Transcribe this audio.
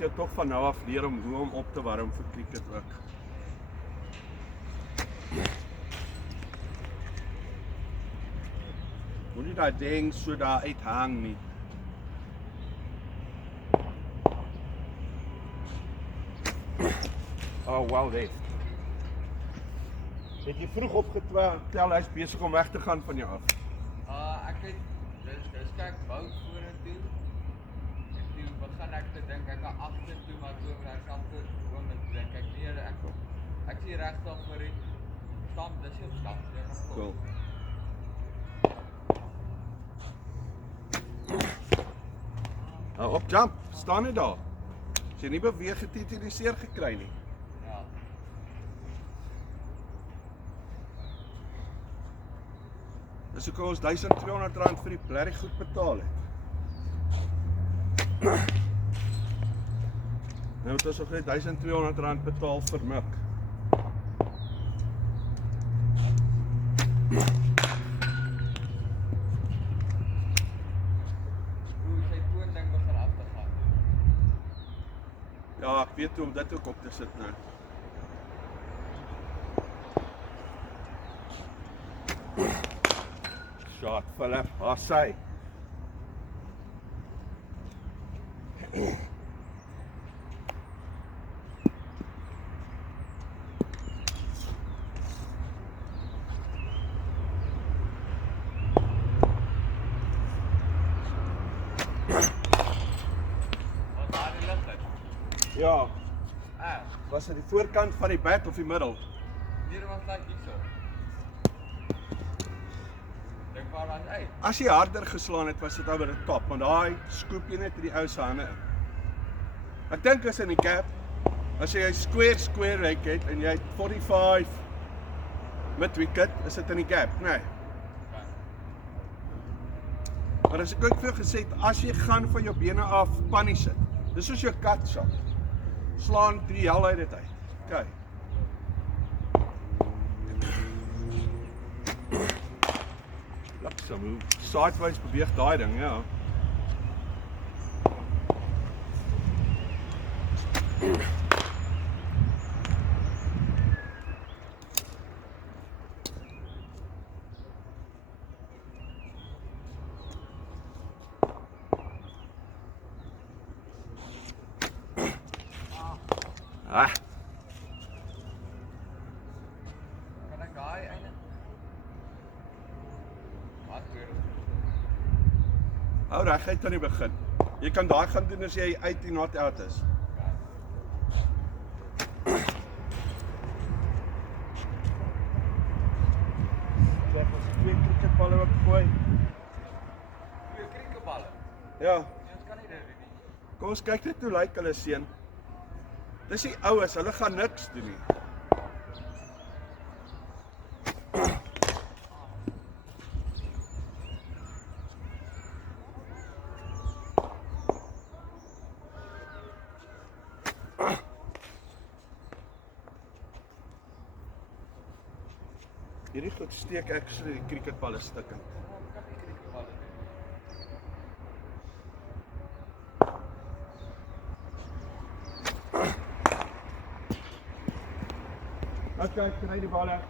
moet jou toch van nou af leer om hoe om op te warm vir cricket ook. Moet nie daai ding so daar uithang nie. Oh, well there. Het jy vroeg opgetel, hy's besig om weg te gaan van jou af? Ek het, dis kyk bout vorentoe. En toe begin ek te dink, ek gaan agtertoe, maar toe ek agterom en toe dink ek, nee, ek sien regtig voor die stam, dis nie op stam. Cool. Nou op jump, staan nie daar. As jy nie beweeg het jy die seer gekry nie. Ja. Dis hoekom ons R1200 vir die blerrie goed betaal het. Nou moet ons nog net R1200 betaal vir mik. Ja, ek weet hoe om dit ook op te sit nou. Shot, Philip, Hassai. Ja. Was dit die voorkant van die bat of die middel? Nee, was like hierso. Dink waar was hy? As jy harder geslaan het, was dit oor die top, want daai skoop jy net in die ou se hande in. Ek dink is in die gap. As jy 'n square rek het en jy het 45 mid wicket, is dit in die gap, nee. Maar as ek ook vir jou gesê het, as jy gaan van jou bene af punish it. Dis soos jou cut shot. Slaan die hel uit dit uit. Okay. Lekker move. Sideways beweeg daai ding, ja. Ah. Kan ek daai einde? Wat weer? Hou reguit aan die begin. Jy kan daai gaan doen as jy uit en not out is. Kyk, ons het 2 cricketballe wat gooi. 2 cricketballe? Ja. Ons kan nie dit doen nie. Kom ons kyk net hoe lyk hulle seun. Dis die oues, hulle gaan niks doen nie. Hierdie goed steek ek so die cricketballe stukkend. Ek kan nie cricketballe doen. Okay, kry die bal weg.